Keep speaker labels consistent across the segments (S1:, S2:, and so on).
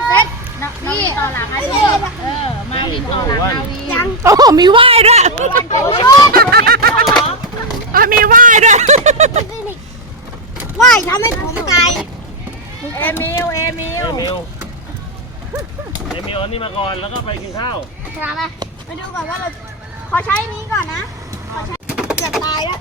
S1: เซตนี่ต่อหลังอาชีพมาวินต่อหลังนาวียัง
S2: โอ้โหมีไหว้ด้วยมีไหว้ด้วย
S3: ไหว้ทำให้ผมตาย
S1: เอมิล
S4: อันนี้มาก่อนแล้วก็ไปกินข้าว
S3: ชนะไหมมาดูก่อนว่าเราขอใช้นี้ก่อนนะขอใช้เกือบตายแล้ว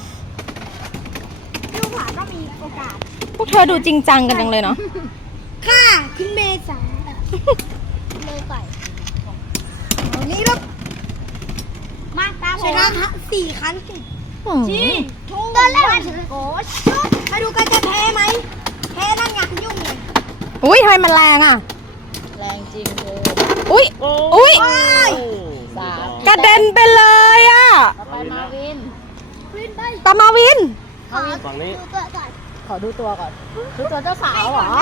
S3: ลูกหมาก็มีโอกาส
S2: พวกเธอดูจริงจังกันจังเลยเนาะ
S3: ค่ะคุณเมษาเลยไปเอานี้ลูกมาตามผมชนะ4 ครั้งติดตอนแรกมันโอ้ชุดมาดูกันจะแพ้ไหมแพ้นั่นไงยุ่งเลย
S2: อุ้ยทำไมมันแรงอ่ะ
S1: แรงจริงเลย
S2: อุ้ยอุ้ย
S1: สาม
S2: กระเด็นไปเลยอ่ะ
S1: ต่อไปมาวิน
S3: ขึ้นไป
S2: ตามาวิน
S4: ฝั่งนี้
S3: ดูตัวก่อน
S1: ขอดูตัวก่อนดูตัวเจ้าสาวเหรอ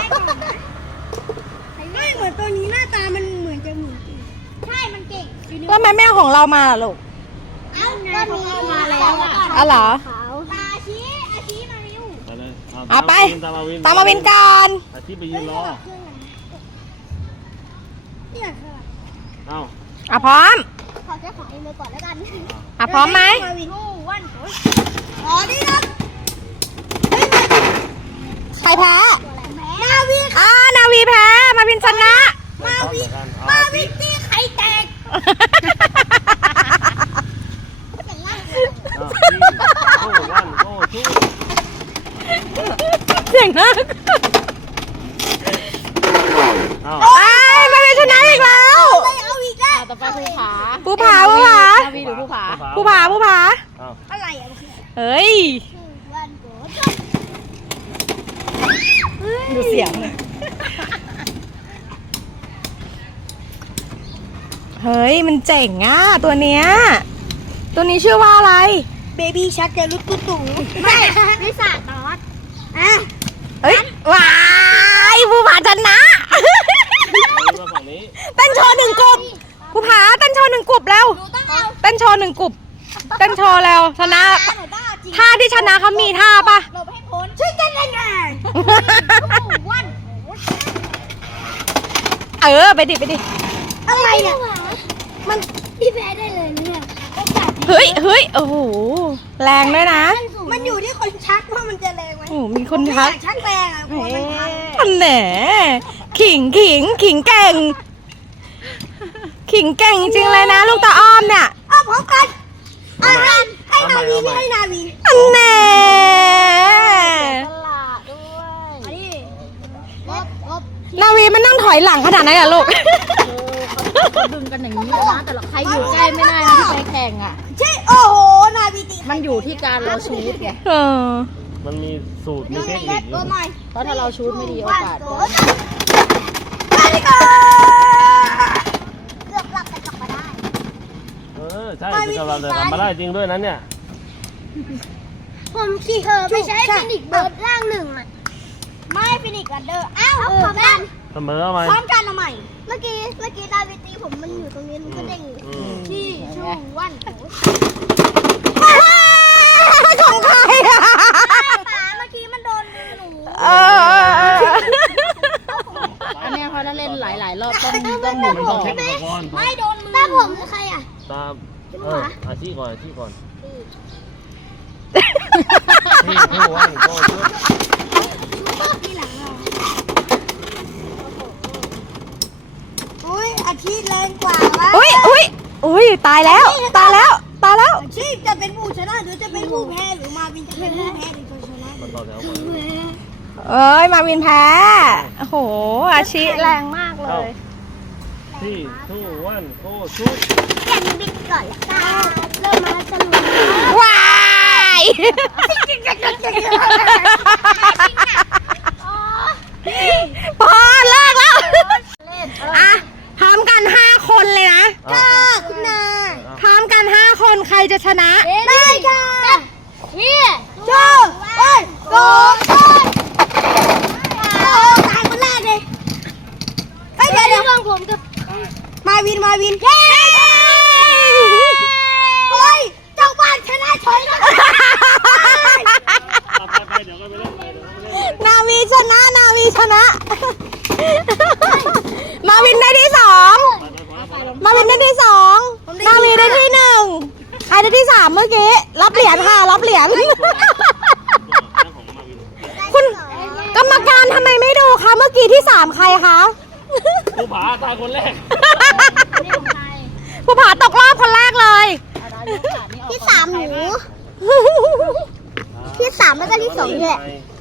S3: ไม่เหมือนตัวนี้หน้าตามันเหมือนจะเหมือนจริงใช่มันเก่ง
S2: แล้วทำไมแม่ของเรามาล่ะลูก
S3: เอ้าก็มีมาแล้ว
S2: อ๋อเหรอ
S3: อาชีมาเร็ว
S4: ไปเลย
S2: เอาไป
S4: ตามมาวิน
S2: ตามมาวินกัน
S4: อาชีพไปยืนรอ
S3: เนี่ยค่ะ
S4: เอ้า
S2: อ่ะพร้อม
S3: ขอแค่ของเองเลยก่อนแล้วกัน
S2: อ่ะพร้อมไหม
S3: วันอ๋อนี่นะ
S2: ใครแพ้
S3: นาวี
S2: นาวีแพ้ มาวินชนะ
S3: มาวิตีไข่แตก
S2: เสียงนัก มาวินชนะอีกแล้ว
S3: เอาอีกแล้ว
S1: ต่อไปภูผา
S2: ภูผา
S1: นาวีหรือภูผา
S2: ภูผา
S3: อะไรอ่ะ
S2: เฮ้ย
S3: วันโก
S2: ดูเสียงเลย เฮ้ย มันเจ๋งอ่ะ ตัวเนี้ย ตัวนี้ชื่อว่าอะไร
S3: เบบี้ชักจะลุกตุ๊ตู่ไม่วิสาดอสอ่ะ
S2: เฮ้ย ว้ายภูผาชนะ
S4: ฝั่งนี้
S2: เต้นโชว์1 กลุ่มภูผาเต้นโชว์1 กลุ่มแล้ว
S3: ต้องเอา
S2: เต้นโชว์1 กลุ่มเต้นโชว์แล้วชนะ
S3: หนูต้องเอาจริง
S2: ท่าที่ชนะเขามีท่าปะ
S3: เราให้พ้นช่วยกันยังไงวัน
S2: ไปดิ
S3: อะไรเนี่ยมันพี่แพ้ได้เลยเนี่ยโอกาส
S2: เฮ้ย โอ้โห แรงด้วยนะ
S3: มันอยู่ที่คนชักว่ามันจะแรงไหม
S2: โอ้โหมีคนทัก
S3: ชักแรงอ่ะกลัวมันพัง
S2: อันแหนขิงเก่ง ขิงเก่งจริงๆเลยนะลูกตาอ้อมเนี่ย
S3: เอาพร้อมกันให้นาวีให้นาวี
S2: อันแหน
S1: ตลาดด้วย
S3: อันนี้ลบ
S2: นาวีมันนั่งถอยหลังขนาดนั้นเหรอลูก
S1: เขาดึงกันอย่างนี้นะแต่ใครอยู่ใกล้ไม่ได้นะที่ไปแข่งอ่ะ
S3: ชิโอ้โหนาวีตี
S1: มันอยู่ที่การเราชูดไง
S4: มันมีสูตรมีเทคนิคอยู่
S3: ตัวหน่อย
S1: เพราะถ้าเราชูดไม่ดีโอกาสก็
S3: นาวีก็เกือบหลับแต่กลับมาได้
S4: ใช่จะเราจะทำมาได้จริงด้วยนั้นเนี่ย
S3: ผมขี่ไม่ใช่ฟินิกเบิร์ดร่างหนึ่งอ่ะไม่ฟินิกกันเดอร์อ้าวพร้อมกัน
S4: เสมอเอาไหม
S3: พร้อมกันเอาใหม่เมื่อกี้นาวีตีผมมันอยู่ตรงนี้มันก็เด้งอยู่ที่ชูวัน
S2: ของใครอ่ะ
S3: ป๋าเมื่อกี้มันโดนหนู
S1: อันเนี้ยพอเล่นหลายๆรอบต้องหมุน
S4: มัน
S1: ต่
S4: ต้อง
S1: อ
S4: เช็คอุปกรณ์
S3: ไม่โดนมือตาผมใครอ่ะ
S4: ตามอาชีพก่อนที่ว่างก็ชุด
S3: ที่หลังเราอุ้ยอาชีพแรงกว่าวะ
S2: อุ้ยตายแล้ว
S3: อาชีพจะเป็นผู้ชนะหรือจะเป็นผู้แพ้หรือมาวินจะเป็นผู้แพ้หรือผู้ชนะ
S4: มันต่อแถวก่อน
S2: เอ้ย มาวินแพ้ โอ้โห อาชิแรงมากเลย
S4: ที่ทู่วันโคชุด
S3: แข่งบินก่อนละกันเริ่มมาสนุก
S2: ว้าย พอเลิกแล้ว อ่ะ พร้อมกัน 5 คนเลยนะ
S3: ค่ะคุณนา
S2: พร้อมกัน 5 คนใครจะชนะ
S3: ได้ค่ะโจ้โอ้ยโกงโอ้ตายคนแรกเลยเฮ้ยเดี๋ยวผมกับมาวินเย้โอ้ยเจ้าบ้านชนะเฉยเลย
S4: ไปเดี๋ยวก็ไปเล่นไปเดี๋ยวก็ไปเล่น
S2: นาวีชนะรได้ที่3เมื่อกี้ รับเหรียญค่ะ รับเหรียญ คุณกรรมการทำไมไม่ดูคะ เมื่อกี้ที่3ใครคะ
S4: ผู้ผาตายคนแรก
S2: ผู้ผาตกรอบคนแรกเลย
S3: ที่3หนูที่3แล้วก็ที่2เนี่ย